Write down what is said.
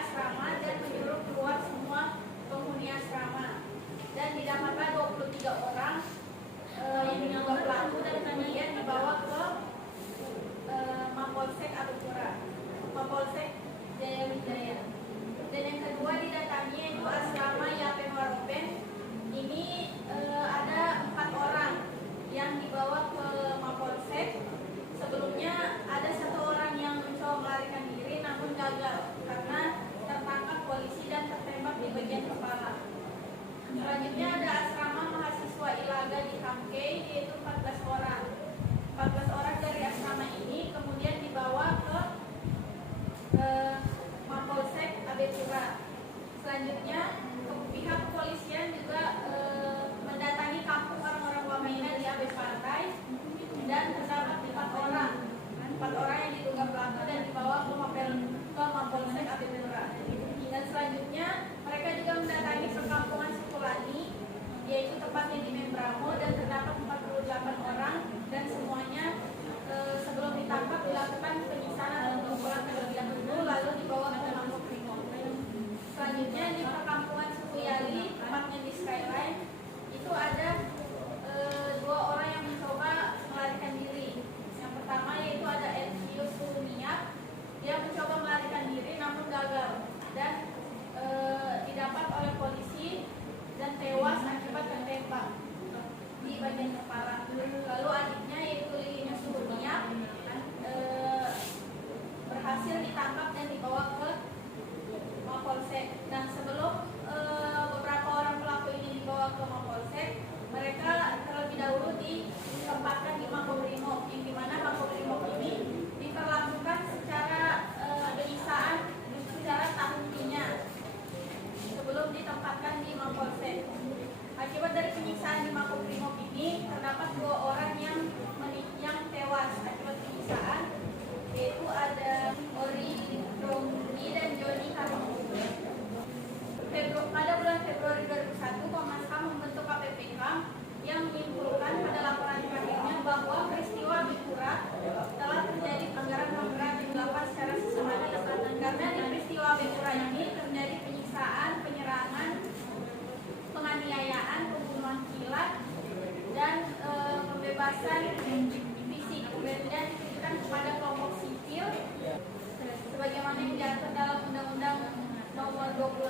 asrama dan menyuruh keluar semua penghuni asrama. Dan didapatlah 23 orang yang diduga pelaku dan kemudian dibawa ke Mapolsek Abipura, Mapolsek Jaya Wijaya. Dan yang kedua didatangi yaitu asrama Yapen Waropen. Ini ada 4 orang yang dibawa ke Mapolsek. Sebelumnya ada 1 orang yang mencoba melarikan diri namun gagal karena tertangkap polisi dan tertembak di bagian kepala. Selanjutnya ada asrama mahasiswa Ilaga di Hamkei yaitu 14 orang. 14 orang dari asrama ini kemudian dibawa ke Mapolsek Abipura. Selanjutnya pihak kepolisian juga mendatangi kampung orang-orang Wamena di Abe Pantai dan terdapat 4 orang yang diduga pelaku dan dibawa ke Mapolsek Abipura. Dan selanjutnya mereka juga mendatangi perkampungan Sukulani yaitu tepatnya di Membramo dan terdapat 48 orang dan semuanya sebelum ditangkap dilakukan penyiksaan atau pemukulan terlebih dahulu lalu dibawa ke Makobrimob. Selanjutnya di perkampungan Sukuyali tepatnya di Skyline itu ada 2 orang yang mencoba melarikan diri. Yang pertama yaitu ada Elvius Sumiak, dia mencoba melarikan diri namun gagal dan didapat oleh polisi dan tewas akibat tertembak di bagian kepala. Lalu adiknya yaitu Lilinya Sumiak berhasil ditangkap dan dibawa ke Mapolsek. Dan sebelum beberapa orang pelaku ini dibawa ke Mapolsek, mereka terlebih dahulu ditempatkan di Makobrimob, yang dimana Makobrimob ini diperlakukan secara penyiksaan secara tahunnya sebelum ditempatkan di Mapolsek. Akibat dari penyiksaan di Makobrimob ini terdapat 2 orang yang tewas akibat penyiksaan, yaitu ada Ori Romni dan Joni Kamu. Pada bulan Februari 2001, Komnas HAM membentuk KPPK yang menyimpulkan pada laporan terakhirnya bahwa peristiwa Abipura telah terjadi pelanggaran HAM yang dilakukan secara sistematis karena di peristiwa Abipura ini terjadi penyiksaan, penyerangan, penganiayaan, pembunuhan kilat, dan pembebasan fisik dan ditujukan kepada kelompok sipil sebagaimana yang diatur dalam Undang-Undang Nomor 20